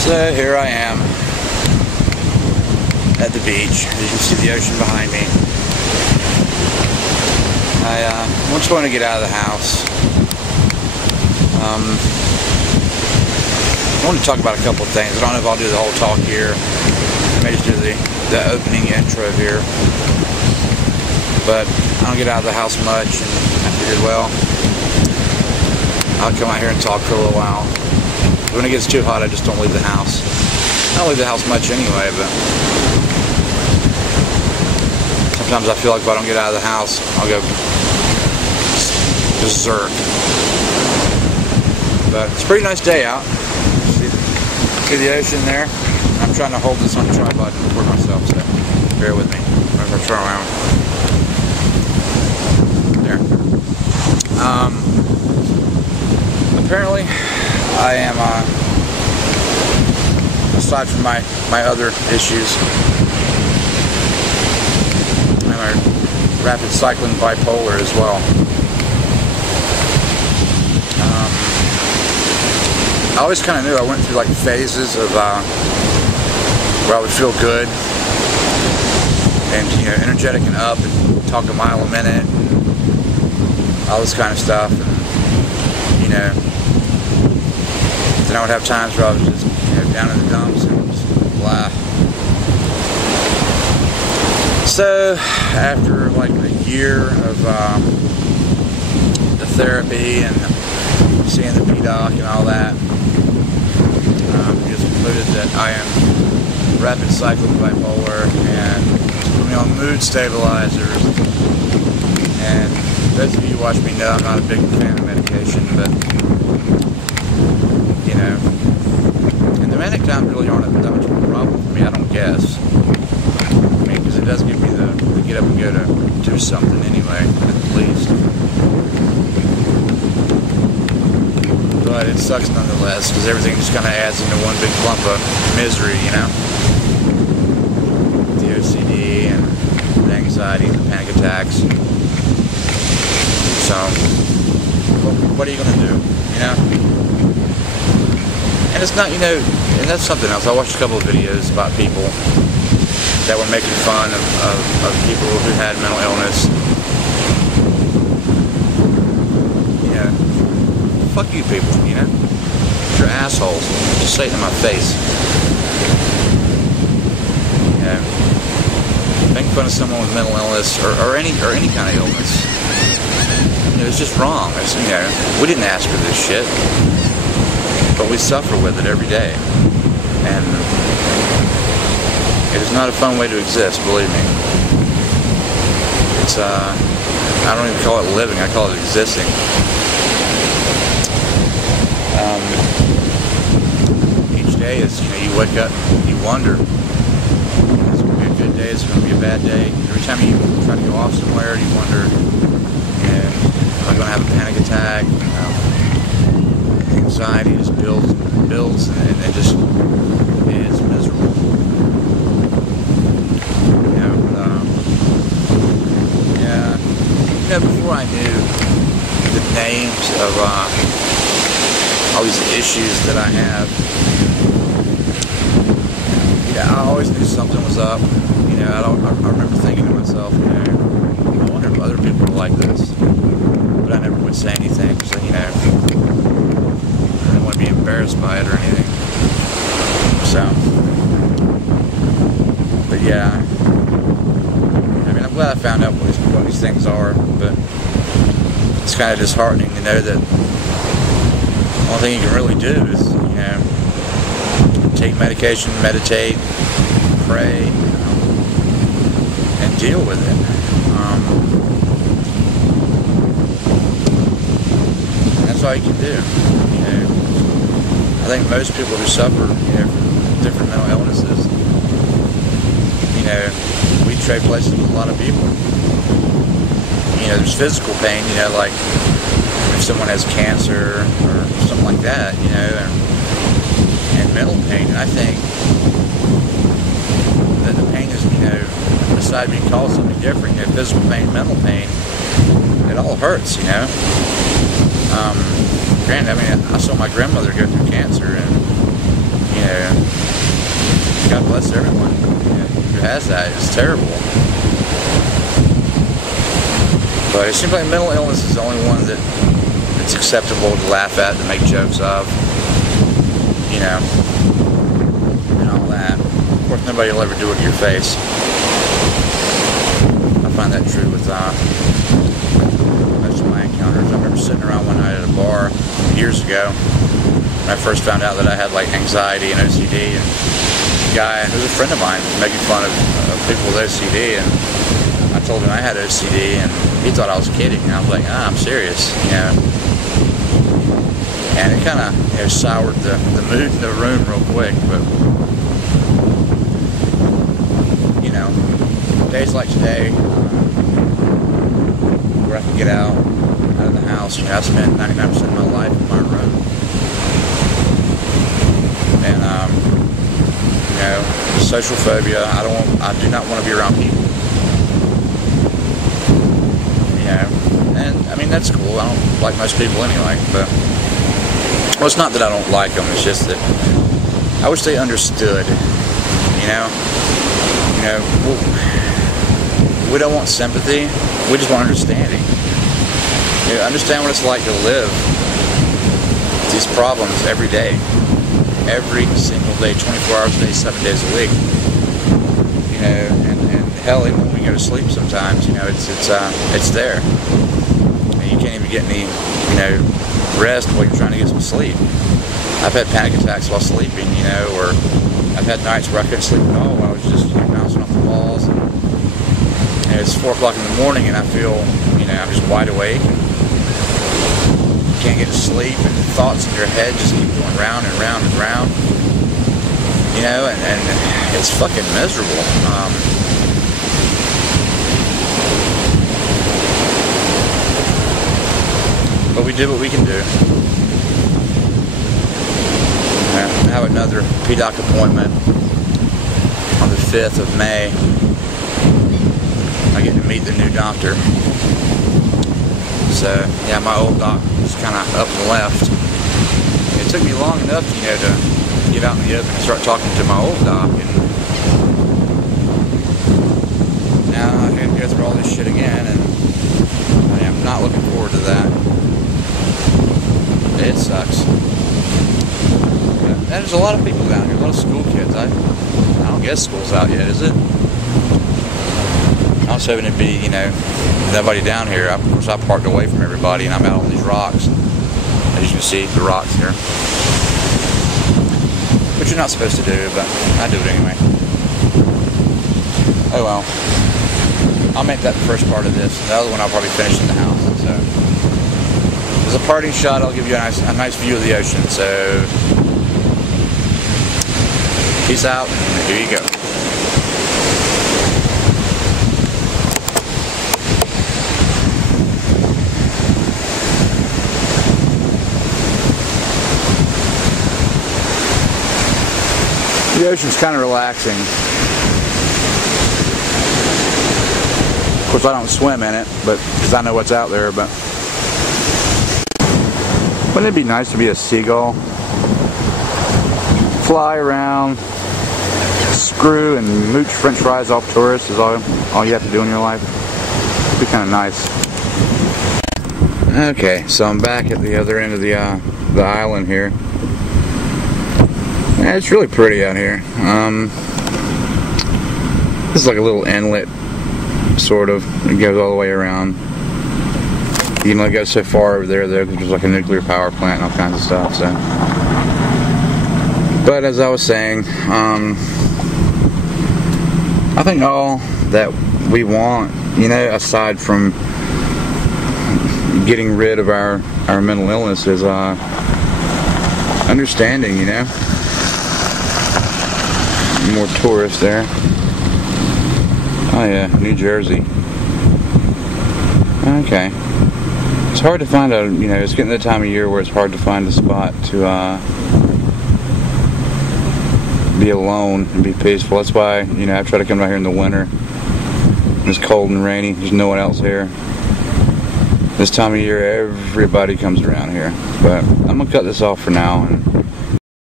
So here I am at the beach. You can see the ocean behind me. I just want to get out of the house. I want to talk about a couple of things. I don't know if I'll do the whole talk here. I may just do the opening intro here. But I don't get out of the house much, and I figured, well, I'll come out here and talk for a little while. When it gets too hot, I just don't leave the house. I don't leave the house much anyway, but sometimes I feel like if I don't get out of the house, I'll go berserk. But it's a pretty nice day out. See the ocean there? I'm trying to hold this on the tripod and record myself, so bear with me. I'm going to turn around. There. Apparently, I am, aside from my other issues, I'm a rapid cycling bipolar as well. I always kind of knew I went through like phases of where I would feel good and, you know, energetic and up and talk a mile a minute and all this kind of stuff, and, you know, then I would have times where I was just, you know, down in the dumps and just blah. So after like a year of the therapy and seeing the B-Doc and all that, it's concluded that I am rapid cycling bipolar, and put me on mood stabilizers. And those of you who watch me know I'm not a big fan of medication, but you know, and the manic times really aren't that much of a problem for me, I don't guess. I mean, because it does give me the get up and go to do something anyway, at the least. But it sucks nonetheless, because everything just kind of adds into one big lump of misery, you know? The OCD and the anxiety and the panic attacks. So, what are you going to do, you know? And it's not, you know, and that's something else. I watched a couple of videos about people that were making fun of people who had mental illness. Fuck you people, you know? You're assholes. Just say it in my face. You know? Making fun of someone with mental illness or any kind of illness. You know, it's just wrong. It's, you know, we didn't ask for this shit. But we suffer with it every day. And it is not a fun way to exist, believe me. It's I don't even call it living, I call it existing. Each day is, you know, you wake up and you wonder, it's going to be a good day, it's going to be a bad day. Every time you try to go off somewhere, you wonder, you know, am I going to have a panic attack? You know, anxiety just builds and just is miserable. You know, yeah. You know, before I knew the names of all these issues that I have, you know, I always knew something was up. You know, I remember thinking to myself, you know, I wonder if other people are like this. But I never would say anything, because, you know, I didn't want to be embarrassed by it or anything. So, but yeah, I mean, I'm glad I found out what these things are, but it's kind of disheartening to know that the only thing you can really do is, you know, take medication, meditate, pray, you know, and deal with it. And that's all you can do. You know, I think most people who suffer, you know, from different mental illnesses, you know, we trade places with a lot of people. You know, there's physical pain, you know, like if someone has cancer or something like that, you know, and mental pain. And I think that the pain is, you know, aside being called something different, you know, physical pain, mental pain, it all hurts, you know. Granted, I mean, I saw my grandmother go through cancer, and, you know, bless everyone who has that. It's terrible. But it seems like mental illness is the only one that's acceptable to laugh at, to make jokes of, you know, and all that. Of course, nobody will ever do it to your face. I find that true with most of my encounters. I remember sitting around one night at a bar years ago when I first found out that I had like anxiety and OCD, and the guy who was a friend of mine was making fun of people with OCD, and I told him I had OCD, and he thought I was kidding, and I was like, I'm serious, you know. And it kind of, you know, soured the mood in the room real quick. But you know, days like today, where I can get out of the house, you know, I spend 99% of my life in my room, and you know, social phobia. I do not want to be around people. And I mean, that's cool. I don't like most people anyway, but well, it's not that I don't like them. It's just that I wish they understood. You know, we don't want sympathy. We just want understanding. You know, understand what it's like to live with these problems every day, every single day, 24 hours a day, 7 days a week. You know, and hell, even when we go to sleep, sometimes, you know, it's there. You can't even get any, you know, rest while you're trying to get some sleep. I've had panic attacks while sleeping, you know, or I've had nights where I couldn't sleep at all. I was just, you know, bouncing off the walls, and it's 4 o'clock in the morning, and I feel, you know, I'm just wide awake, and can't get to sleep, and the thoughts in your head just keep going round and round and round, you know, and it's fucking miserable. But we do what we can do. I have another PDOC appointment on the 5th of May. I get to meet the new doctor. So, yeah, my old doc was kind of up and left. It took me long enough, you know, to get out in the open and start talking to my old doc. And now I have to go through all this shit again, and I am not looking forward to that. It sucks. And there's a lot of people down here, a lot of school kids. I don't guess school's out yet, is it? I was hoping it'd be, you know, nobody down here. Of course, I parked away from everybody, and I'm out on these rocks. As you can see, the rocks here. Which you're not supposed to do, but I do it anyway. Oh well. I'll make that the first part of this. The other one I'll probably finish in the house. So, as a parting shot, I'll give you a nice view of the ocean. So, peace out, and here you go. The ocean's kind of relaxing. Of course, I don't swim in it, but because I know what's out there. But wouldn't it be nice to be a seagull? Fly around, screw and mooch French fries off tourists is all you have to do in your life. It'd be kind of nice. Okay, so I'm back at the other end of the island here. Yeah, it's really pretty out here. This is like a little inlet, sort of. It goes all the way around. You can only go so far over there, though, because there's like a nuclear power plant and all kinds of stuff. So, but as I was saying, I think all that we want, you know, aside from getting rid of our mental illness, is understanding, you know. More tourists there. Oh yeah, New Jersey. Okay. It's hard to find a, you know, it's getting to the time of year where it's hard to find a spot to be alone and be peaceful. That's why, you know, I try to come down here in the winter. It's cold and rainy. There's no one else here. This time of year, everybody comes around here. But I'm gonna cut this off for now, and